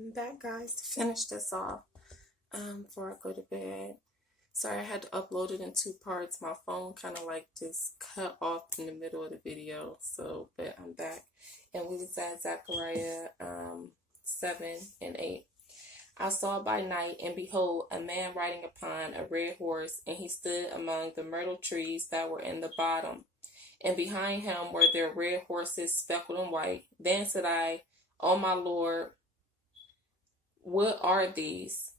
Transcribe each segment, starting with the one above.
I'm back, guys, to finish this off before I go to bed. Sorry, I had to upload it in two parts. My phone kind of like just cut off in the middle of the video. But I'm back. And we was at Zechariah 7 and 8. I saw by night, and behold, a man riding upon a red horse, and he stood among the myrtle trees that were in the bottom. And behind him were their red horses speckled and white. Then said I, O my Lord, what are these?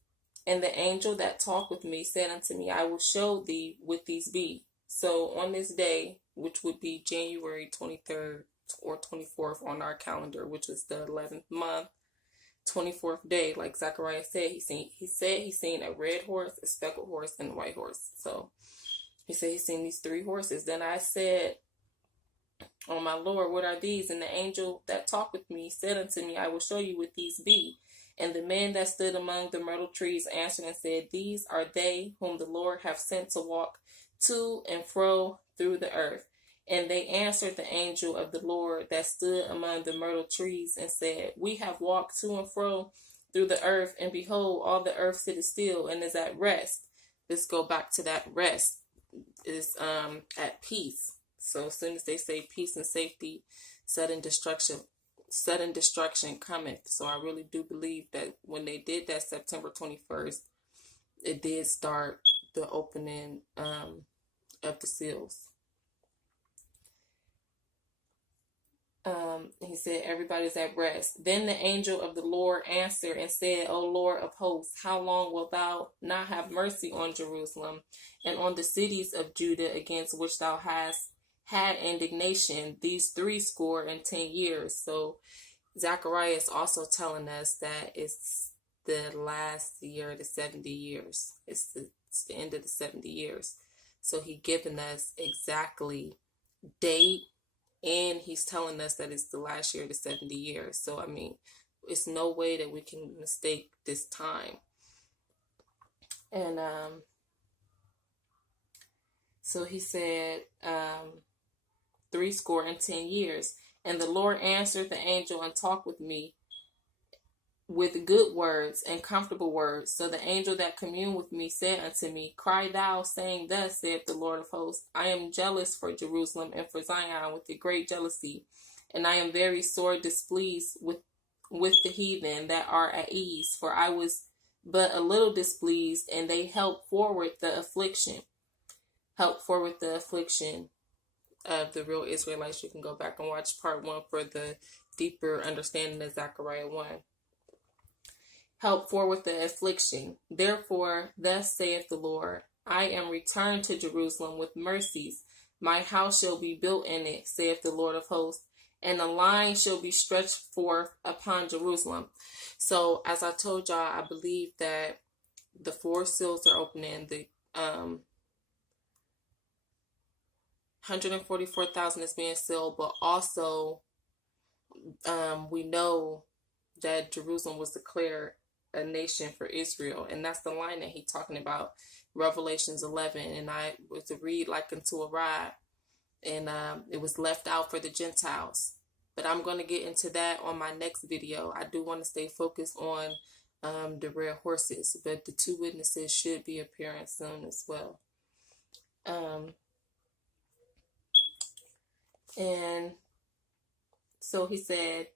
And the angel that talked with me said unto me, I will show thee what these be. So on this day, which would be January 23rd or 24th on our calendar, which was the 11th month, 24th day, like Zechariah said, he seen a red horse, a speckled horse, and a white horse. So he said he's seen these three horses. Then I said, O my Lord, what are these? And the angel that talked with me said unto me, I will show you what these be. And the man that stood among the myrtle trees answered and said, These are they whom the Lord hath sent to walk to and fro through the earth. And they answered the angel of the Lord that stood among the myrtle trees and said, We have walked to and fro through the earth, and behold, all the earth sitteth still and is at rest. Let's go back to that rest. Is at peace. So as soon as they say peace and safety, sudden destruction cometh. So I really do believe that when they did that September 21st, it did start the opening of the seals. He said everybody's at rest. Then the angel of the Lord answered and said, O Lord of hosts, how long wilt thou not have mercy on Jerusalem and on the cities of Judah, against which thou hast had indignation these 70 years? So Zechariah is also telling us that it's the last year of the 70 years. It's the end of the 70 years. So he given us exactly date, and he's telling us that it's the last year of the 70 years. So, I mean, it's no way that we can mistake this time. And so he said 70 years. And the Lord answered the angel and talked with me with good words and comfortable words. So the angel that communed with me said unto me, Cry thou, saying, Thus saith the Lord of hosts, I am jealous for Jerusalem and for Zion with a great jealousy, and I am very sore displeased with the heathen that are at ease, for I was but a little displeased, and they helped forward the affliction of the real Israelites. You can go back and watch part 1 for the deeper understanding of Zechariah 1. Help forward the affliction. Therefore, thus saith the Lord, I am returned to Jerusalem with mercies. My house shall be built in it, saith the Lord of hosts, and a line shall be stretched forth upon Jerusalem. So, as I told y'all, I believe that the 4 seals are opening. The 144,000 is being sealed, but also we know that Jerusalem was declared a nation for Israel, and that's the line that he's talking about, Revelations 11. And I was to read like unto a rod, and it was left out for the Gentiles. But I'm going to get into that on my next video. I do want to stay focused on the red horses, but the 2 witnesses should be appearing soon as well. And so he said,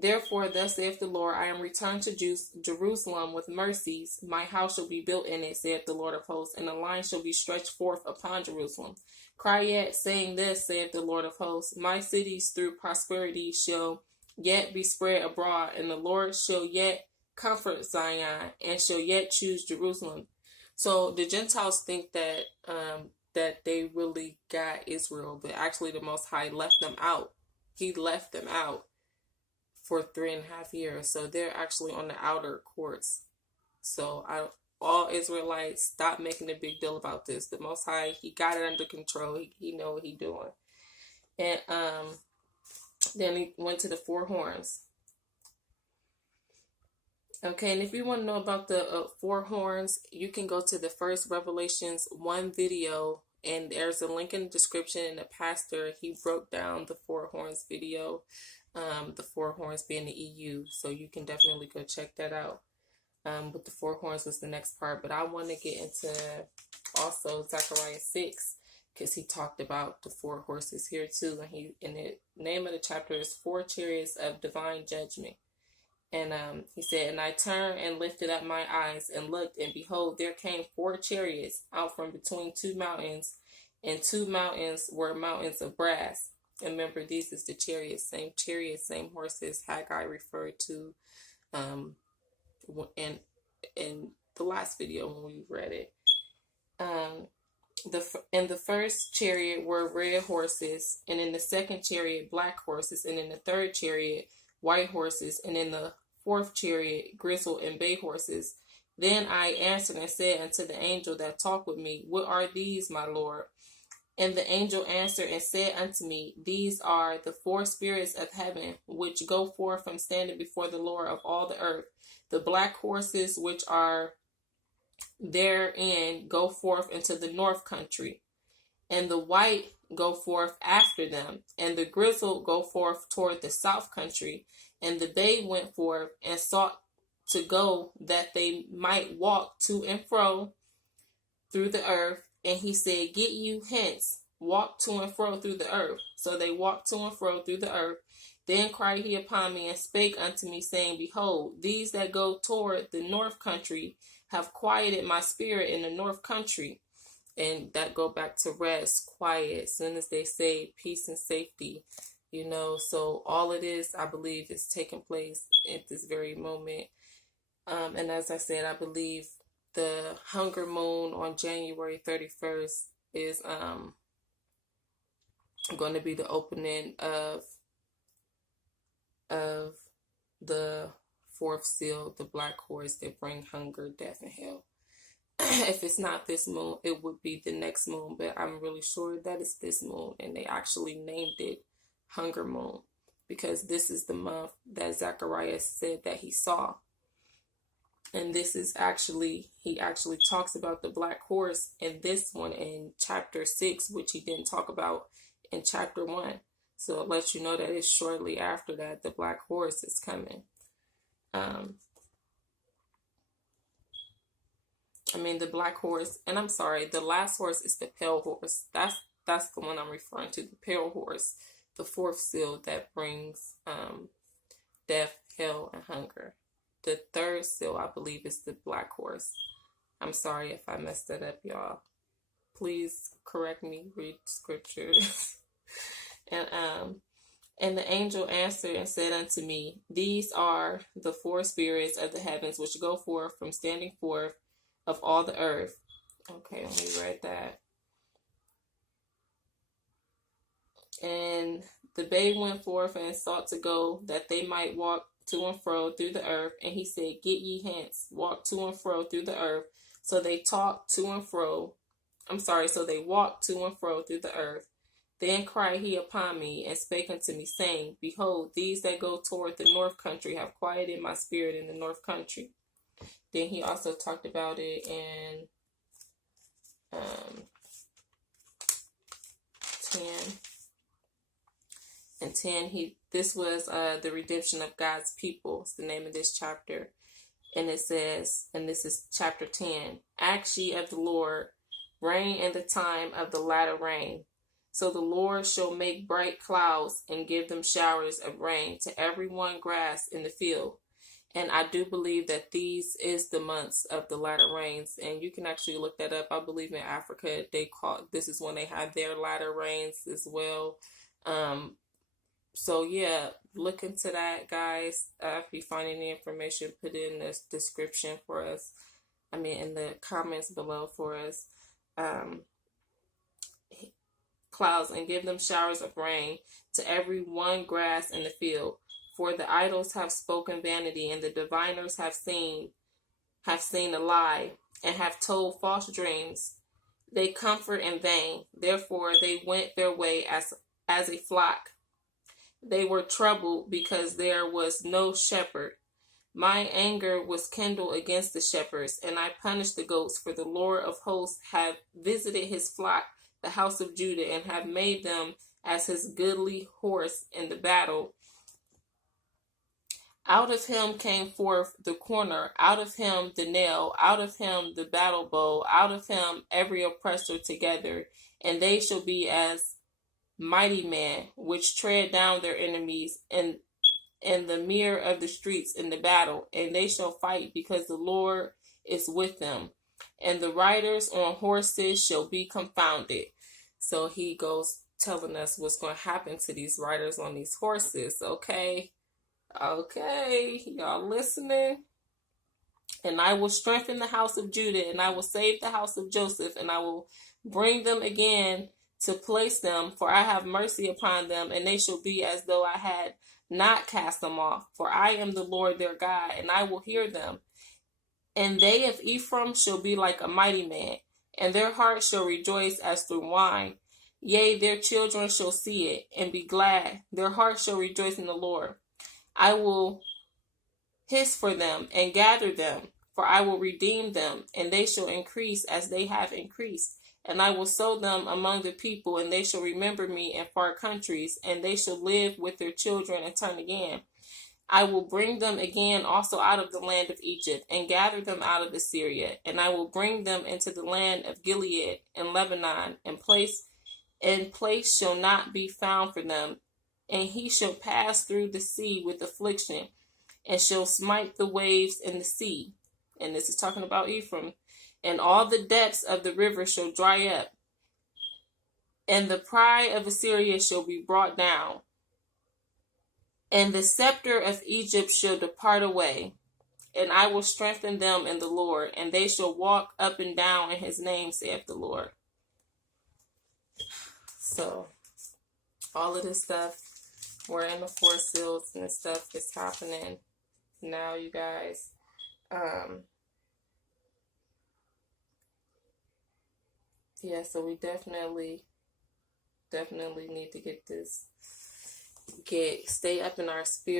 Therefore, thus saith the Lord, I am returned to Jerusalem with mercies. My house shall be built in it, saith the Lord of hosts, and a line shall be stretched forth upon Jerusalem. Cry yet, saying this, saith the Lord of hosts, my cities through prosperity shall yet be spread abroad, and the Lord shall yet comfort Zion, and shall yet choose Jerusalem. So the Gentiles think that that they really got Israel, but actually the Most High left them out. He left them out for 3.5 years. So they're actually on the outer courts. So all Israelites, stop making a big deal about this. The Most High, he got it under control. He know what he doing. And then he went to the 4 horns. Okay, and if you want to know about the 4 horns, you can go to the first Revelations 1 video, and there's a link in the description. And the pastor, he broke down the 4 horns video. the four horns being the EU. So you can definitely go check that out. With the four horns was the next part. But I want to get into also Zechariah 6, because he talked about the four horses here too. And the name of the chapter is Four Chariots of Divine Judgment. And he said, and I turned and lifted up my eyes and looked, and behold, there came four chariots out from between two mountains, and two mountains were mountains of brass. And remember, these is the chariots, same horses Haggai referred to in the last video when we read it. In the first chariot were red horses, and in the second chariot black horses, and in the third chariot white horses, and in the fourth chariot grizzled and bay horses. Then I answered and said unto the angel that talked with me, What are these, my Lord? And the angel answered and said unto me, These are the four spirits of heaven, which go forth from standing before the Lord of all the earth. The black horses which are therein go forth into the north country, and the white go forth after them, and the grizzled go forth toward the south country. And the bay went forth and sought to go, that they might walk to and fro through the earth. And he said, Get you hence, walk to and fro through the earth. So they walked to and fro through the earth. Then cried he upon me and spake unto me, saying, Behold, these that go toward the north country have quieted my spirit in the north country. And that go back to rest, quiet, as soon as they say peace and safety. So all of this, I believe, is taking place at this very moment. And as I said, I believe the hunger moon on January 31st is going to be the opening of the fourth seal, the black horse that bring hunger, death, and hell. If it's not this moon, it would be the next moon, but I'm really sure that it's this moon, and they actually named it Hunger Moon because this is the month that Zechariah said that he saw. And this is he actually talks about the black horse in this one in chapter 6, which he didn't talk about in chapter 1. So it lets you know that it's shortly after that the black horse is coming. The black horse, and I'm sorry, the last horse is the pale horse. That's the one I'm referring to, the pale horse, the fourth seal that brings death, hell, and hunger. The third seal, I believe, is the black horse. I'm sorry if I messed that up, y'all. Please correct me, read scripture. And the angel answered and said unto me, These are the four spirits of the heavens which go forth from standing forth of all the earth. Okay, let me read that. And the bay went forth and sought to go, that they might walk to and fro through the earth. And he said, Get ye hence, walk to and fro through the earth. So they walked to and fro through the earth. Then cried he upon me and spake unto me, saying, Behold, these that go toward the north country have quieted my spirit in the north country. Then he also talked about it in 10. And 10, this was the redemption of God's people. It's the name of this chapter. And it says, and this is chapter 10, Ask ye of the Lord, rain in the time of the latter rain. So the Lord shall make bright clouds and give them showers of rain to every one grass in the field. And I do believe that these is the months of the latter rains. And you can actually look that up. I believe in Africa, this is when they have their latter rains as well. So yeah, look into that, guys. If you find any information, put it in the description for us. In the comments below for us. Clouds and give them showers of rain to every one grass in the field. For the idols have spoken vanity, and the diviners have seen a lie, and have told false dreams. They comfort in vain. Therefore they went their way as a flock. They were troubled because there was no shepherd. My anger was kindled against the shepherds, and I punished the goats, for the Lord of hosts hath visited his flock, the house of Judah, and have made them as his goodly horse in the battle. Out of him came forth the corner, out of him the nail, out of him the battle bow, out of him every oppressor together, and they shall be as mighty men, which tread down their enemies, and the mirror of the streets in the battle, and they shall fight because the Lord is with them, and the riders on horses shall be confounded. So he goes telling us what's going to happen to these riders on these horses. Okay, y'all listening? And I will strengthen the house of Judah, and I will save the house of Joseph, and I will bring them again to place them, for I have mercy upon them, and they shall be as though I had not cast them off. For I am the Lord their God, and I will hear them. And they of Ephraim shall be like a mighty man, and their heart shall rejoice as through wine. Yea, their children shall see it, and be glad. Their heart shall rejoice in the Lord. I will hiss for them, and gather them, for I will redeem them, and they shall increase as they have increased. And I will sow them among the people, and they shall remember me in far countries, and they shall live with their children and turn again. I will bring them again also out of the land of Egypt, and gather them out of Assyria, and I will bring them into the land of Gilead and Lebanon, and place shall not be found for them, and he shall pass through the sea with affliction, and shall smite the waves in the sea. And this is talking about Ephraim. And all the depths of the river shall dry up, and the pride of Assyria shall be brought down, and the scepter of Egypt shall depart away, and I will strengthen them in the Lord, and they shall walk up and down in his name, saith the Lord. So, all of this stuff, we're in the 4 seals, and this stuff is happening now, you guys. Yeah, so we definitely need to stay up in our spirit.